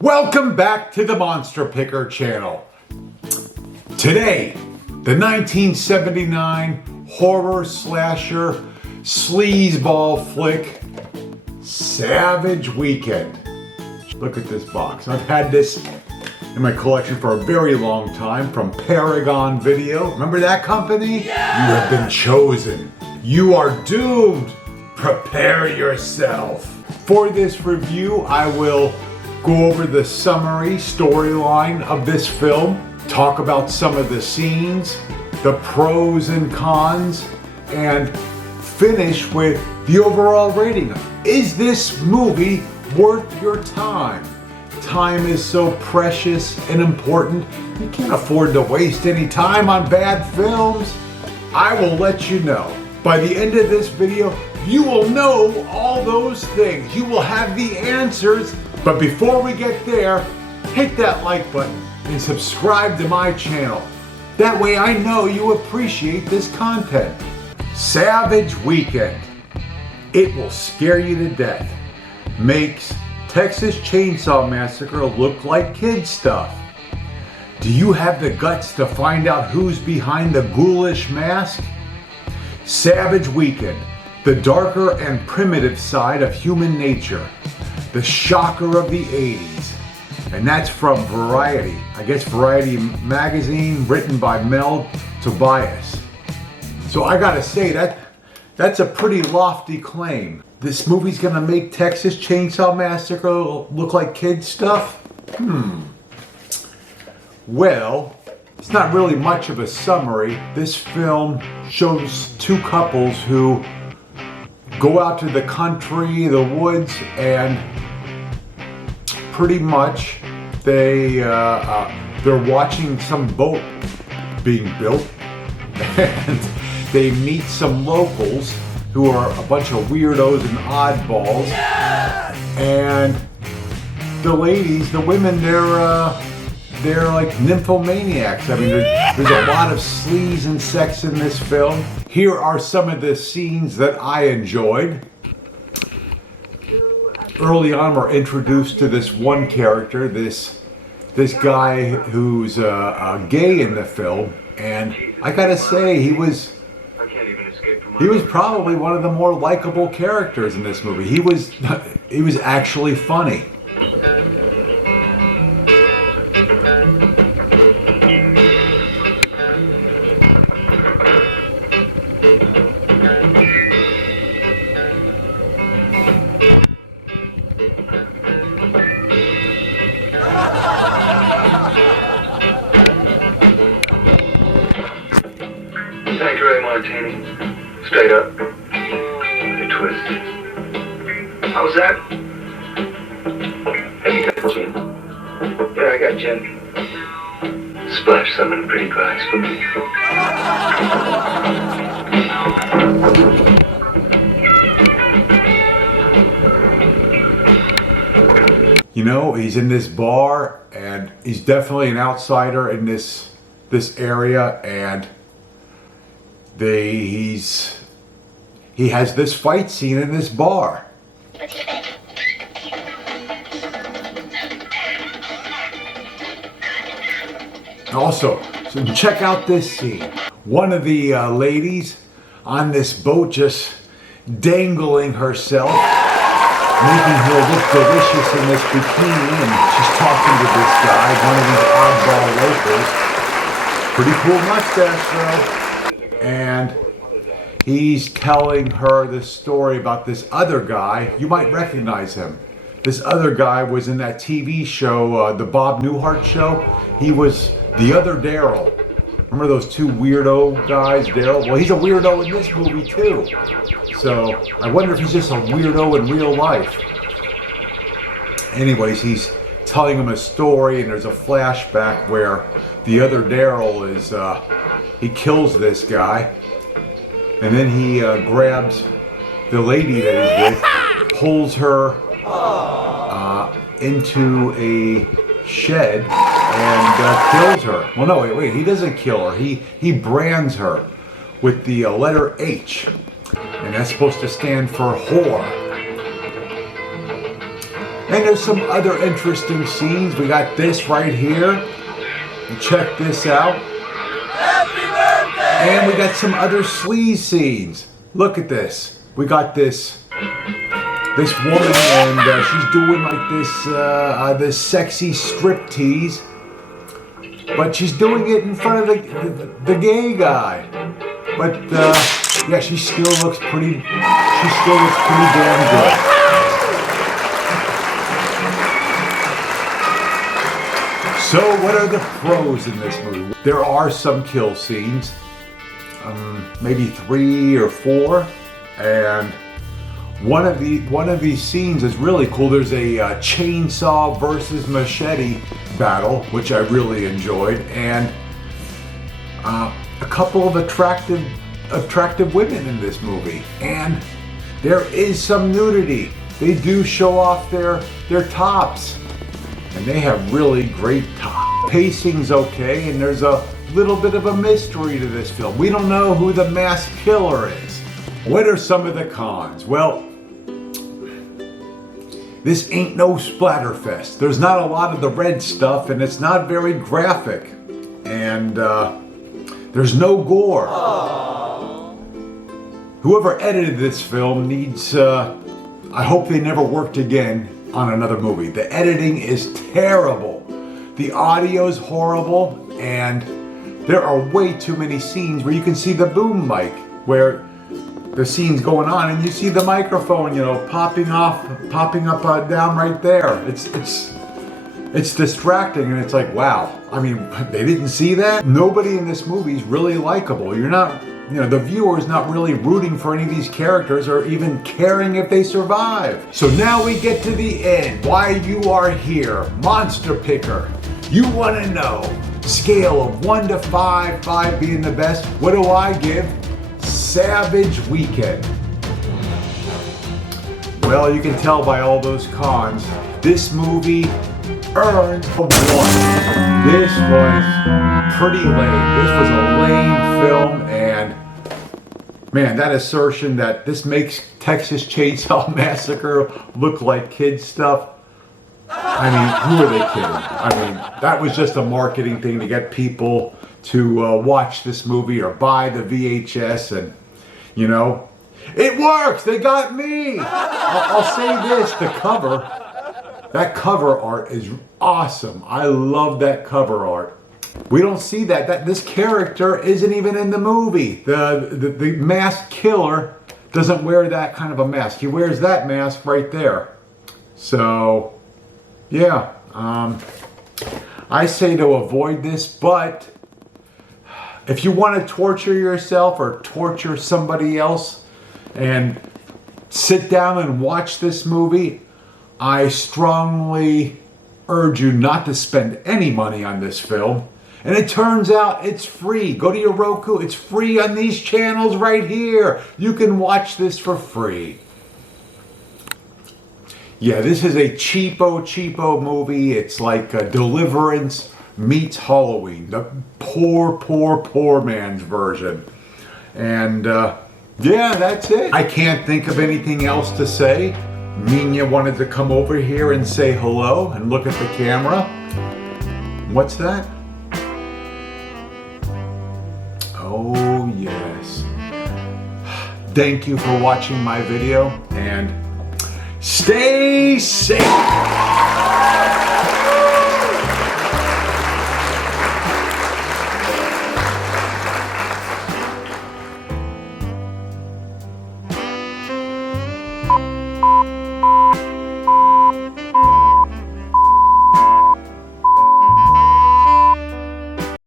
Welcome back to the Monster Picker channel. Today, the 1979 horror slasher sleazeball flick, Savage Weekend. Look at this box. I've had this in my collection for a very long time from Paragon Video. Remember that company? Yeah! You have been chosen. You are doomed. Prepare yourself. For this review, I will go over the summary storyline of this film, talk about some of the scenes, the pros and cons, and finish with the overall rating. Is this movie worth your time? Time is so precious and important. You can't afford to waste any time on bad films. I will let you know. By the end of this video, you will know all those things. You will have the answers. But before we get there, hit that like button and subscribe to my channel. That way I know you appreciate this content. Savage Weekend. It will scare you to death. Makes Texas Chainsaw Massacre look like kid stuff. Do you have the guts to find out who's behind the ghoulish mask? Savage Weekend. The darker and primitive side of human nature. The shocker of the 80s. And that's from Variety. I guess Variety magazine, written by Mel Tobias. So I gotta say, that's a pretty lofty claim. This movie's gonna make Texas Chainsaw Massacre look like kid stuff? Well, it's not really much of a summary. This film shows two couples who go out to the country, the woods, and pretty much they're watching some boat being built, and they meet some locals who are a bunch of weirdos and oddballs. Yes! And the ladies, the women, they're like nymphomaniacs. I mean, there's a lot of sleaze and sex in this film. Here are some of the scenes that I enjoyed. Early on, we're introduced to this one character, this guy who's gay in the film, and I gotta say, he was probably one of the more likable characters in this movie. He was actually funny. Martini, straight up, with a twist. How's that? Have you got gin? Yeah, I got gin. Splash some in a pretty glass for me. You know, he's in this bar, and he's definitely an outsider in this area, and he has this fight scene in this bar. Also, so check out this scene. One of the ladies on this boat just dangling herself, making her look delicious in this bikini, and she's talking to this guy, one of these oddball locals. Pretty cool mustache, though. And he's telling her this story about this other guy. You might recognize him. This other guy was in that TV show, the Bob Newhart show. He was the other Daryl. Remember those two weirdo guys, Daryl? Well, he's a weirdo in this movie too. So I wonder if he's just a weirdo in real life. Anyways, he's telling him a story, and there's a flashback where the other Daryl is, he kills this guy, and then he grabs the lady that he's with, pulls her into a shed, and kills her. Well, no, wait, he doesn't kill her. He brands her with the letter H, and that's supposed to stand for whore. And there's some other interesting scenes. We got this right here. Check this out. And we got some other sleaze scenes. Look at this. We got this woman, and she's doing like this sexy striptease, but she's doing it in front of the gay guy. But yeah, she still looks pretty. She still looks pretty damn good. So, what are the pros in this movie? There are some kill scenes, maybe 3 or 4, and one of these scenes is really cool. There's a chainsaw versus machete battle, which I really enjoyed, and a couple of attractive women in this movie, and there is some nudity. They do show off their tops. And they have really great top. Pacing's okay, and there's a little bit of a mystery to this film. We don't know who the masked killer is. What are some of the cons? Well, this ain't no splatterfest. There's not a lot of the red stuff, and it's not very graphic. And there's no gore. Whoever edited this film needs, I hope they never worked again on another movie. The editing is terrible. The audio's horrible, and there are way too many scenes where you can see the boom mic, where the scene's going on and you see the microphone, you know, popping up down right there. It's distracting, and it's like, wow. I mean, they didn't see that? Nobody in this movie is really likable. You're not, you know, the viewer is not really rooting for any of these characters or even caring if they survive. So now we get to the end. Why you are here. Monster Picker. You want to know. Scale of 1 to 5, 5 being the best. What do I give? Savage Weekend. Well, you can tell by all those cons. This movie earned a 1. This was pretty lame. This was a lame film, and man, that assertion that this makes Texas Chainsaw Massacre look like kids stuff. I mean, who are they kidding? I mean, that was just a marketing thing to get people to watch this movie or buy the VHS, and you know, it works. They got me. I'll say this: the cover, that cover art is awesome. I love that cover art. We don't see that this character isn't even in the movie. The masked killer doesn't wear that kind of a mask. He wears that mask right there. So, yeah, I say to avoid this, but if you want to torture yourself or torture somebody else and sit down and watch this movie, I strongly urge you not to spend any money on this film. And it turns out it's free. Go to your Roku. It's free on these channels right here. You can watch this for free. Yeah, this is a cheapo movie. It's like Deliverance meets Halloween. The poor man's version. And yeah, that's it. I can't think of anything else to say. Mina wanted to come over here and say hello and look at the camera. What's that? Oh, yes. Thank you for watching my video, and stay safe.